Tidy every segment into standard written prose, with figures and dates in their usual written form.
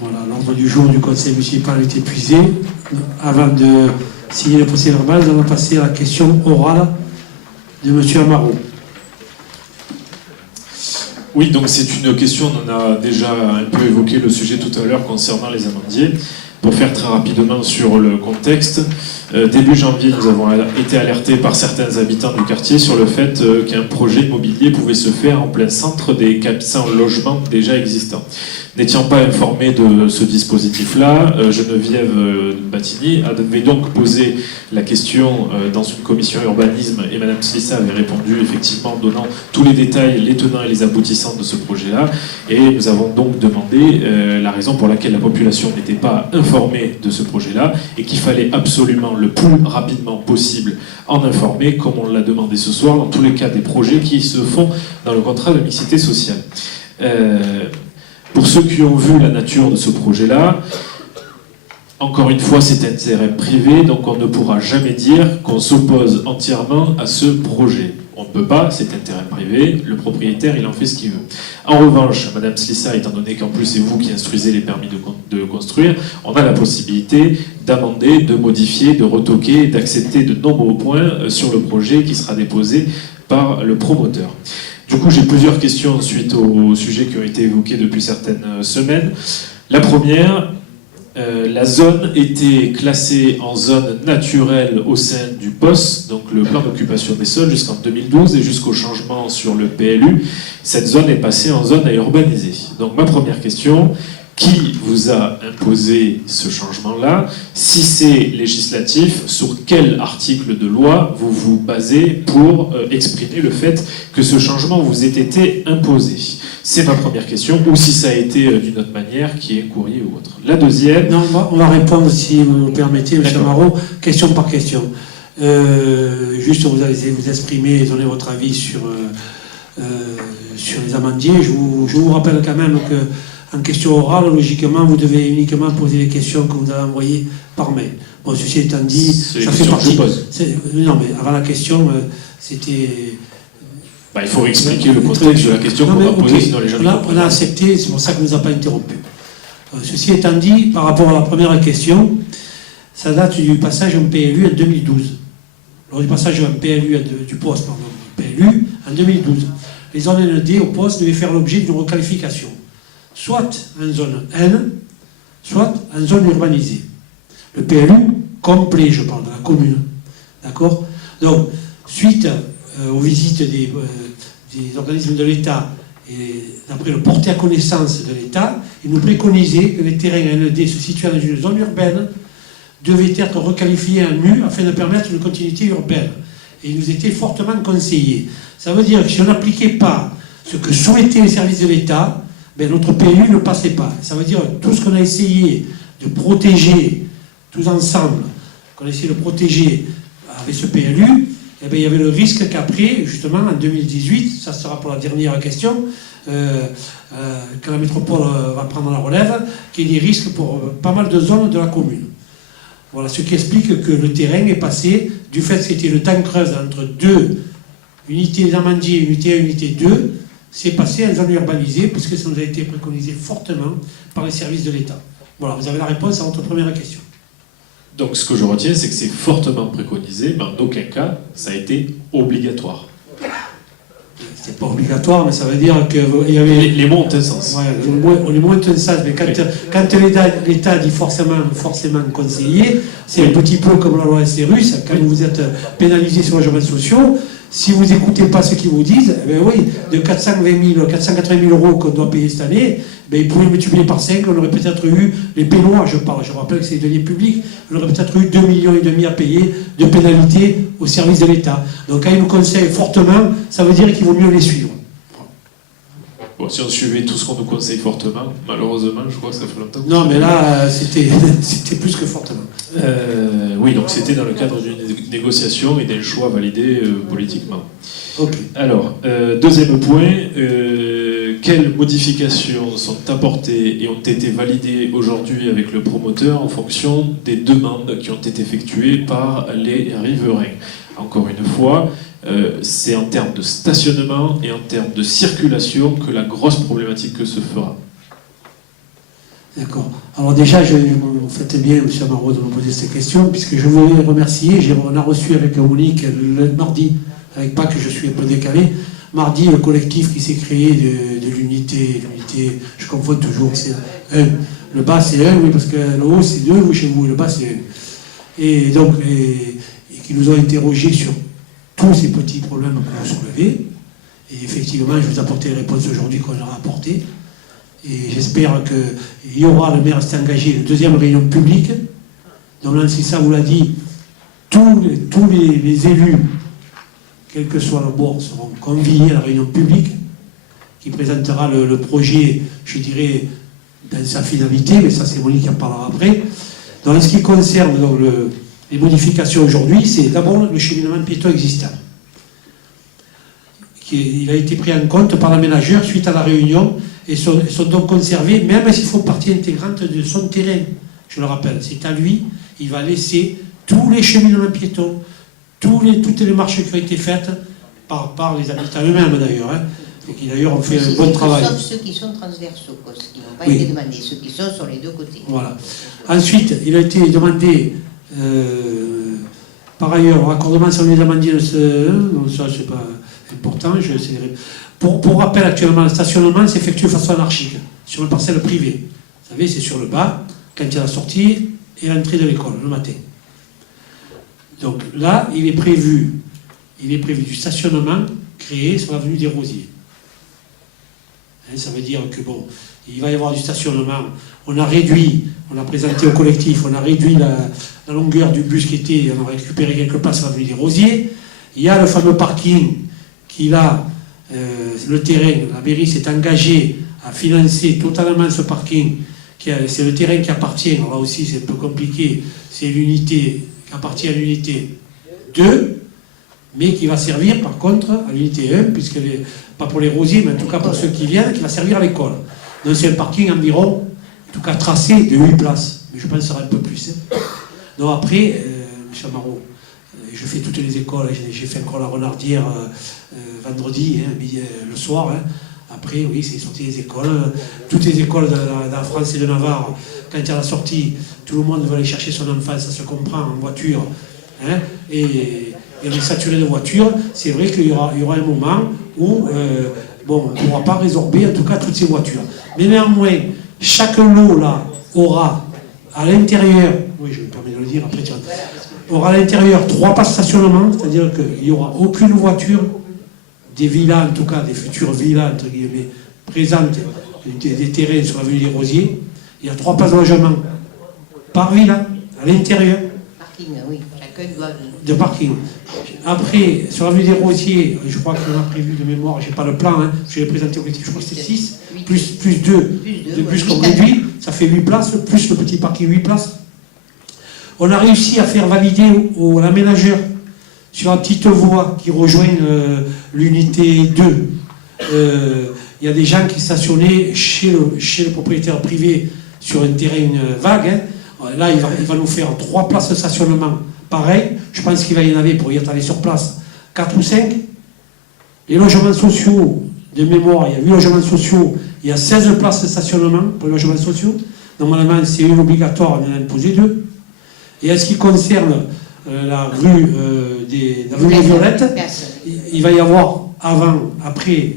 Voilà, l'ordre du jour du conseil municipal est épuisé. Avant de signer le procès verbal, nous allons passer à la question orale de M. Amaro. Oui, donc c'est une question, on en a déjà un peu évoqué le sujet tout à l'heure concernant les amandiers. Pour faire très rapidement sur le contexte, début janvier, nous avons été alertés par certains habitants du quartier sur le fait qu'un projet immobilier pouvait se faire en plein centre des 400 logements déjà existants. N'étant pas informés de ce dispositif-là, Geneviève Battini avait donc posé la question dans une commission urbanisme et Mme Slissa avait répondu effectivement en donnant tous les détails, les tenants et les aboutissants de ce projet-là. Et nous avons donc demandé la raison pour laquelle la population n'était pas informée de ce projet-là et qu'il fallait absolument le plus rapidement possible en informer, comme on l'a demandé ce soir, dans tous les cas des projets qui se font dans le contrat de mixité sociale. Pour ceux qui ont vu la nature de ce projet-là, encore une fois, c'est un terrain privé, donc on ne pourra jamais dire qu'on s'oppose entièrement à ce projet. On ne peut pas, c'est un terrain privé, le propriétaire, il en fait ce qu'il veut. En revanche, Madame Slissa, étant donné qu'en plus c'est vous qui instruisez les permis de construire, on a la possibilité d'amender, de modifier, de retoquer, d'accepter de nombreux points sur le projet qui sera déposé par le promoteur. Du coup, j'ai plusieurs questions suite aux sujets qui ont été évoqués depuis certaines semaines. La première, la zone était classée en zone naturelle au sein du POS, donc le plan d'occupation des sols, jusqu'en 2012 et jusqu'au changement sur le PLU. Cette zone est passée en zone à urbaniser. Donc ma première question, qui vous a imposé ce changement-là? Si c'est législatif, sur quel article de loi vous vous basez pour exprimer le fait que ce changement vous ait été imposé? C'est ma première question. Ou si ça a été d'une autre manière, qui est courrier ou autre. La deuxième... Non, on va répondre, si vous me permettez, M. Amaro, question par question. Juste, vous allez vous exprimer et donner votre avis sur les amandiers. Je vous rappelle quand même que en question orale, logiquement, vous devez uniquement poser les questions que vous avez envoyées par mail. Bon, ceci étant dit, ça fait partie... Non, mais avant la question, c'était... il faut expliquer le contexte de la question qu'on va poser, sinon les gens ne comprennent pas. On a accepté, c'est pour ça qu'on ne nous a pas interrompu. Ceci étant dit, par rapport à la première question, ça date du passage en PLU en 2012. Lors du passage en PLU, du poste, pardon, PLU, en 2012, les zones ND au poste devaient faire l'objet d'une requalification. Soit en zone N, soit en zone urbanisée. Le PLU complet, je parle de la commune. D'accord? Donc, suite aux visites des organismes de l'État et d'après le porté à connaissance de l'État, il nous préconisait que les terrains ND se situant dans une zone urbaine devaient être requalifiés en nu afin de permettre une continuité urbaine. Et il nous était fortement conseillé. Ça veut dire que si on n'appliquait pas ce que souhaitaient les services de l'État, notre PLU ne passait pas. Ça veut dire que tout ce qu'on a essayé de protéger, tous ensemble, qu'on a essayé de protéger avec ce PLU, il y avait le risque qu'après, justement, en 2018, ça sera pour la dernière question, quand la métropole va prendre la relève, qu'il y ait des risques pour pas mal de zones de la commune. Voilà, ce qui explique que le terrain est passé, du fait que c'était le temps creuse entre deux unités d'amandiers, unité 1 et unité 2, c'est passé en zone urbanisée, puisque ça nous a été préconisé fortement par les services de l'État. Voilà, vous avez la réponse à votre première question. Donc ce que je retiens, c'est que c'est fortement préconisé, mais en aucun cas, ça a été obligatoire. C'est pas obligatoire, mais ça veut dire que... y avait... Les mots ont un sens. Ouais, les mots ont un sens, mais quand l'État dit forcément conseiller, c'est un petit peu comme la loi SRU, quand vous êtes pénalisé sur les logements sociaux, si vous n'écoutez pas ce qu'ils vous disent, oui, de 480 000 euros qu'on doit payer cette année, ils pourraient multiplier par 5, on aurait peut-être eu, les pénois, je rappelle que c'est des deniers publics, on aurait peut-être eu 2,5 millions à payer de pénalités au service de l'État. Donc quand ils nous conseillent fortement, ça veut dire qu'il vaut mieux les suivre. Bon, si on suivait tout ce qu'on nous conseille fortement, malheureusement, je crois que ça fait longtemps. Non, mais là, c'était plus que fortement. Oui, donc c'était dans le cadre d'une négociation et d'un choix validé politiquement. Okay. Alors, deuxième point, quelles modifications sont apportées et ont été validées aujourd'hui avec le promoteur en fonction des demandes qui ont été effectuées par les riverains? Encore une fois, c'est en termes de stationnement et en termes de circulation que la grosse problématique que se fera. D'accord. Alors déjà, vous faites bien, M. Amaro, de me poser cette question, puisque je voulais remercier. On a reçu avec Monique le mardi, avec Pâques, je suis un peu décalé, mardi, le collectif qui s'est créé de l'unité, je confonds toujours, c'est 1. Le bas, c'est 1, oui, parce que le haut, c'est 2, vous, chez vous, et le bas, c'est 1. Et donc, et qui nous ont interrogés sur tous ces petits problèmes qu'on a soulevés. Et effectivement, je vous apporter les réponses aujourd'hui qu'on leur a apportées. Et j'espère qu'il y aura, le maire s'est engagé, une deuxième réunion publique. Donc là, si ça vous l'a dit, tous les élus, quel que soit le bord, seront conviés à la réunion publique qui présentera le projet, je dirais, dans sa finalité, mais ça c'est Monique qui en parlera après. Donc, en ce qui concerne donc, les modifications aujourd'hui, c'est d'abord le cheminement piéton existant. Il a été pris en compte par l'aménageur suite à la réunion et sont donc conservés, même s'ils font partie intégrante de son terrain. Je le rappelle, c'est à lui, il va laisser tous les cheminements piétons, toutes les marches qui ont été faites par les habitants eux-mêmes d'ailleurs, hein, et qui d'ailleurs ont fait un bon travail. Sauf ceux qui sont transversaux, ceux qui n'ont pas été demandés, ceux qui sont sur les deux côtés. Voilà. Ensuite, il a été demandé, par ailleurs, raccordement sur les amandiers, non, ça c'est pas important. Pour rappel, actuellement, le stationnement s'effectue de façon anarchique, sur une parcelle privée. Vous savez, c'est sur le bas, quand il y a la sortie et l'entrée de l'école, le matin. Donc là, il est prévu du stationnement créé sur l'avenue des Rosiers. Hein, ça veut dire que bon, il va y avoir du stationnement. On a présenté au collectif, on a réduit la longueur du bus qui était, on a récupéré quelques places sur l'avenue des Rosiers. Il y a le fameux parking qui a le terrain, la mairie s'est engagée à financer totalement ce parking. C'est le terrain qui appartient, alors là aussi c'est un peu compliqué, c'est l'unité qui appartient à l'unité 2, mais qui va servir par contre à l'unité 1, puisque pas pour les Rosiers, mais en tout cas pour ceux qui viennent, qui va servir à l'école. Donc c'est un parking environ, en tout cas tracé de 8 places, mais je pense que ça sera un peu plus. Hein. Donc après, M. Amaro, je fais toutes les écoles, j'ai fait encore la Renardière vendredi, hein, le soir. Hein. Après, oui, c'est sorti des écoles. Toutes les écoles de la France et de Navarre, quand il y a la sortie, tout le monde veut aller chercher son enfant, ça se comprend, en voiture. Hein, et on est saturé de voitures. C'est vrai qu'il y aura un moment où on ne pourra pas résorber, en tout cas, toutes ces voitures. Mais néanmoins, chaque lot, là, aura à l'intérieur, oui, je me permets de le dire, après, aura à l'intérieur 3 places de stationnement, c'est-à-dire qu'il n'y aura aucune voiture des villas, en tout cas des futures villas, entre guillemets, présentes des terrains sur l'avenue des Rosiers. Il y a 3 places de logement par villa, à l'intérieur. Parking, oui, chacun doit... De parking. Après, sur l'avenue des Rosiers, je crois qu'on a prévu de mémoire, je n'ai pas le plan, hein, je l'ai présenté au collectif, je crois que c'était 6, plus 2 de bus qu'on réduit, ça fait 8 places, plus le petit parking 8 places. On a réussi à faire valider l'aménageur sur la petite voie qui rejoint l'unité 2. Il y a des gens qui stationnaient chez le propriétaire privé sur un terrain vague. Hein. Là, il va nous faire 3 places de stationnement. Pareil, je pense qu'il va y en avoir pour y être allé sur place 4 ou 5. Les logements sociaux, de mémoire, il y a 8 logements sociaux, il y a 16 places de stationnement pour les logements sociaux. Normalement, c'est une obligatoire, on en a imposé 2. Et en ce qui concerne la rue l'avenue Violette, il va y avoir avant, après,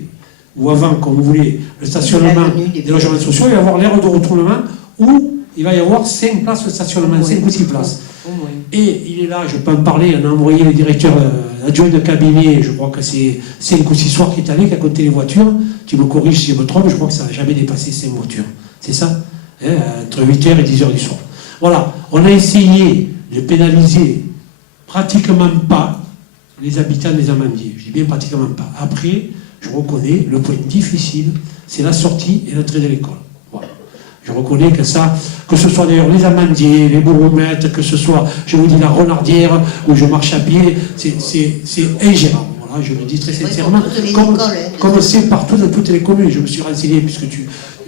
ou avant, comme vous voulez, le stationnement des logements sociaux, il va y avoir l'aire de retournement où il va y avoir 5 places de stationnement, 5 ou 6 places. Et il est là, je peux en parler, on a envoyé le directeur adjoint de cabinet, je crois que c'est 5 ou 6 soirs qui est allé, qui a compté les voitures. Tu me corriges si je me trompe, je crois que ça n'a jamais dépassé 5 voitures. C'est ça, hein, entre 8h et 10h du soir. Voilà, on a essayé de pénaliser pratiquement pas les habitants des Amandiers. Je dis bien pratiquement pas. Après, je reconnais, le point difficile, c'est la sortie et l'entrée de l'école. Voilà. Je reconnais que ça, que ce soit d'ailleurs les Amandiers, les Bourgmestres, que ce soit, je vous dis, la Renardière, où je marche à pied, c'est ingérable. Voilà, je le dis très sincèrement. Comme c'est partout dans toutes les communes. Je me suis renseigné, puisque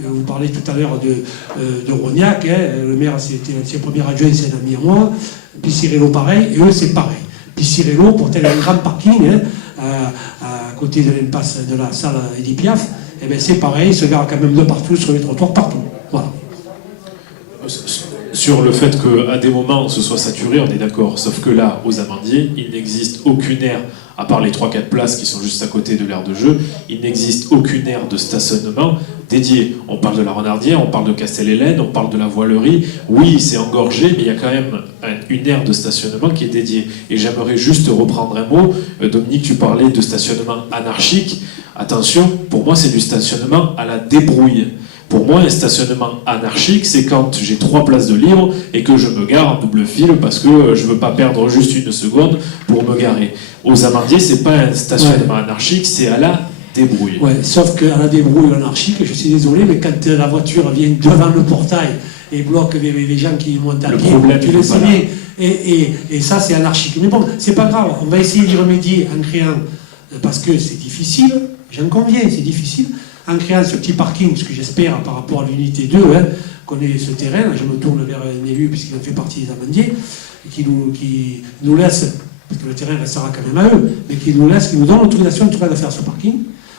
vous parlez tout à l'heure de Rognac, hein, le maire, c'était l'ancien premier adjoint, c'est un ami à moi. Piscirello, pareil, et eux, c'est pareil. Piscirello, pour tel un grand parking, hein, à côté de l'impasse de la salle Edith Piaf, eh bien, c'est pareil, il se gare quand même de partout, sur les trottoirs, partout. Voilà. sur le fait qu'à des moments, ce soit saturé, on est d'accord. Sauf que là, aux Amandiers, il n'existe aucune aire, à part les 3-4 places qui sont juste à côté de l'aire de jeu, il n'existe aucune aire de stationnement dédiée. On parle de la Renardière, on parle de Castel-Hélène, on parle de la Voilerie. Oui, c'est engorgé, mais il y a quand même une aire de stationnement qui est dédiée. Et j'aimerais juste reprendre un mot. Dominique, tu parlais de stationnement anarchique. Attention, pour moi, c'est du stationnement à la débrouille. Pour moi, un stationnement anarchique, c'est quand j'ai 3 places de libre et que je me gare en double file parce que je ne veux pas perdre juste une seconde pour me garer. Aux Amandiers, c'est pas un stationnement anarchique, c'est à la débrouille. Ouais, sauf qu'à la débrouille anarchique, je suis désolé, mais quand la voiture vient devant le portail et bloque les gens qui montent à pied, tu le sais bien. Et ça, c'est anarchique. Mais bon, c'est pas grave, on va essayer d'y remédier en créant, parce que c'est difficile, j'en conviens, c'est difficile, en créant ce petit parking, ce que j'espère par rapport à l'unité 2, qu'on ait ce terrain, je me tourne vers un élu puisqu'il en fait partie des Amandiers, qui nous laisse, parce que le terrain restera quand même à eux, mais qui nous donne l'autorisation de faire ce parking.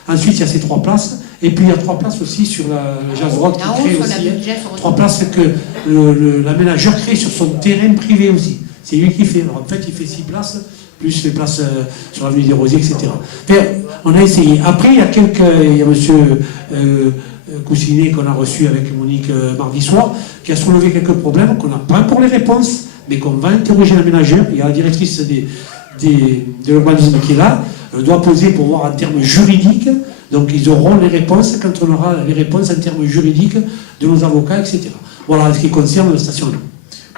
Ensuite, il y a ces 3 places, et puis il y a 3 places aussi sur la Jazz Rock qui crée aussi. 3 places que l'aménageur crée sur son terrain privé aussi. C'est lui qui fait. Alors en fait, il fait 6 places, plus les places sur l'avenue des Rosiers, etc. Mais on a essayé. Après, il y a M. Coussinet qu'on a reçu avec Monique mardi soir, qui a soulevé quelques problèmes qu'on n'a pas encore les réponses, mais qu'on va interroger l'aménageur. Il y a la directrice de l'urbanisme qui est là, doit poser pour voir en termes juridiques. Donc ils auront les réponses quand on aura les réponses en termes juridiques de nos avocats, etc. Voilà ce qui concerne le stationnement.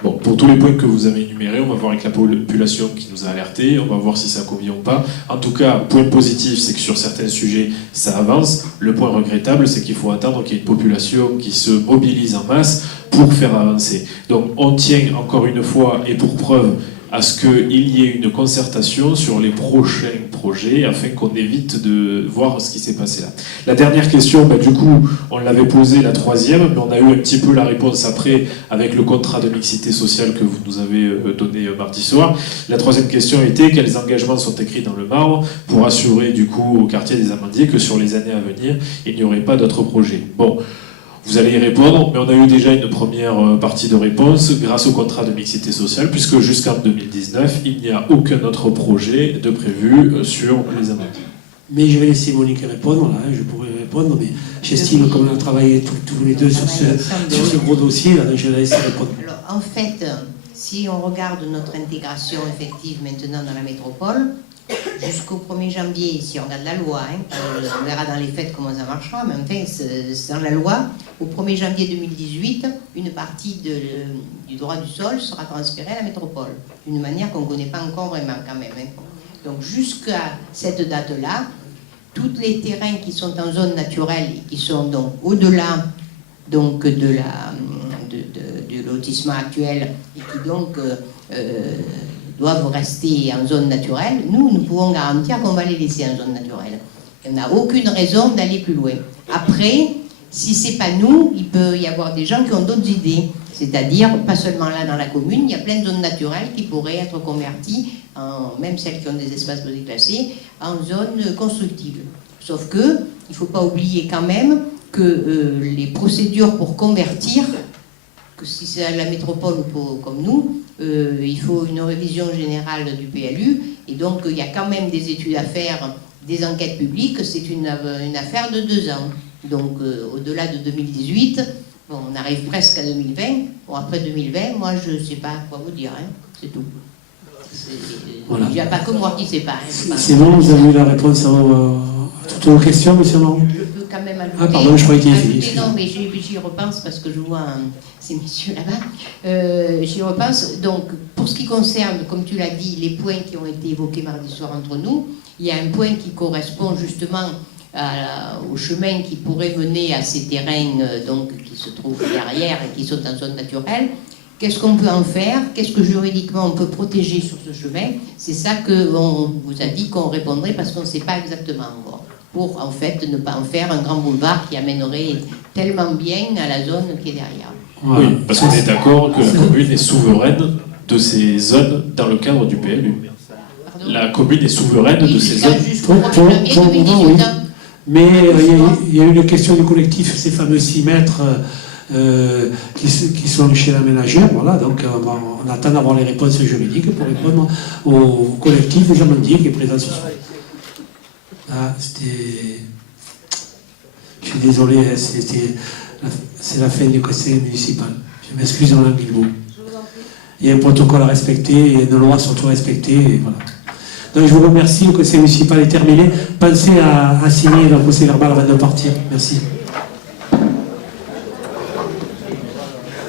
Bon, pour tous les points que vous avez énumérés, on va voir avec la population qui nous a alertés, on va voir si ça convient ou pas. En tout cas, point positif, c'est que sur certains sujets, ça avance. Le point regrettable, c'est qu'il faut attendre qu'il y ait une population qui se mobilise en masse pour faire avancer. Donc on tient encore une fois, et pour preuve, à ce qu'il y ait une concertation sur les prochains projets afin qu'on évite de voir ce qui s'est passé là. La dernière question, du coup, on l'avait posée, la 3e, mais on a eu un petit peu la réponse après avec le contrat de mixité sociale que vous nous avez donné mardi soir. La 3e question était quels engagements sont écrits dans le marbre pour assurer du coup au quartier des Amandiers que sur les années à venir, il n'y aurait pas d'autres projets. Bon. Vous allez y répondre, mais on a eu déjà une première partie de réponse grâce au contrat de mixité sociale, puisque jusqu'en 2019, il n'y a aucun autre projet de prévu sur les Amandiers. Mais je vais laisser Monique répondre, là, je pourrais répondre, mais j'estime comme on a travaillé tous les deux sur ce gros dossier, là, donc je vais la laisser répondre. Alors, en fait, si on regarde notre intégration effective maintenant dans la métropole, jusqu'au 1er janvier, si on regarde la loi, on verra dans les faits comment ça marchera, mais enfin, c'est dans la loi, au 1er janvier 2018, une partie du droit du sol sera transférée à la métropole, d'une manière qu'on ne connaît pas encore vraiment quand même. Donc jusqu'à cette date-là, tous les terrains qui sont en zone naturelle et qui sont donc au-delà donc, du lotissement actuel et qui donc doivent rester en zone naturelle, nous pouvons garantir qu'on va les laisser en zone naturelle. Et on n'a aucune raison d'aller plus loin. Après, si ce n'est pas nous, il peut y avoir des gens qui ont d'autres idées. C'est-à-dire, pas seulement là dans la commune, il y a plein de zones naturelles qui pourraient être converties, même celles qui ont des espaces classés, en zones constructives. Sauf que, il ne faut pas oublier quand même que les procédures pour convertir, que si c'est à la métropole ou comme nous, il faut une révision générale du PLU, et donc il y a quand même des études à faire, des enquêtes publiques, c'est une affaire de 2 ans. Donc au-delà de 2018, bon, on arrive presque à 2020. Bon, après 2020, moi je ne sais pas quoi vous dire, c'est tout. Voilà. Il n'y a pas que moi qui ne sais pas. C'est bon, vous avez eu la réponse à toutes vos questions, monsieur Marron? Je peux quand même ajouter. Ah, pardon, je croyais qu'il était fini. Non, mais j'y repense parce que je vois ces messieurs là-bas. J'y repense. Donc, pour ce qui concerne, comme tu l'as dit, les points qui ont été évoqués mardi soir entre nous, il y a un point qui correspond justement au chemin qui pourrait mener à ces terrains donc, qui se trouvent derrière et qui sont en zone naturelle. Qu'est-ce qu'on peut en faire? Qu'est-ce que juridiquement on peut protéger sur ce chemin? C'est ça qu'on vous a dit qu'on répondrait parce qu'on ne sait pas exactement encore. Pour en fait ne pas en faire un grand boulevard qui amènerait tellement bien à la zone qui est derrière. Oui, parce qu'on est d'accord que la commune est souveraine de ces zones dans le cadre du PLU. Pardon? La commune est souveraine de ces zones. Pour le moment, oui. Mais il y a eu une question du collectif, ces fameux 6 mètres qui sont chez l'aménageur. Voilà, donc on attend d'avoir les réponses juridiques pour répondre au collectif des amandiers qui est présent ce soir. Ah, c'était... Je suis désolé, hein, c'est la fin du conseil municipal. Je m'excuse en langue Guilbault. Il y a un protocole à respecter, et nos lois sont toutes respectées, et voilà. Donc je vous remercie, le conseil municipal est terminé. Pensez à signer le procès verbal avant de partir. Merci.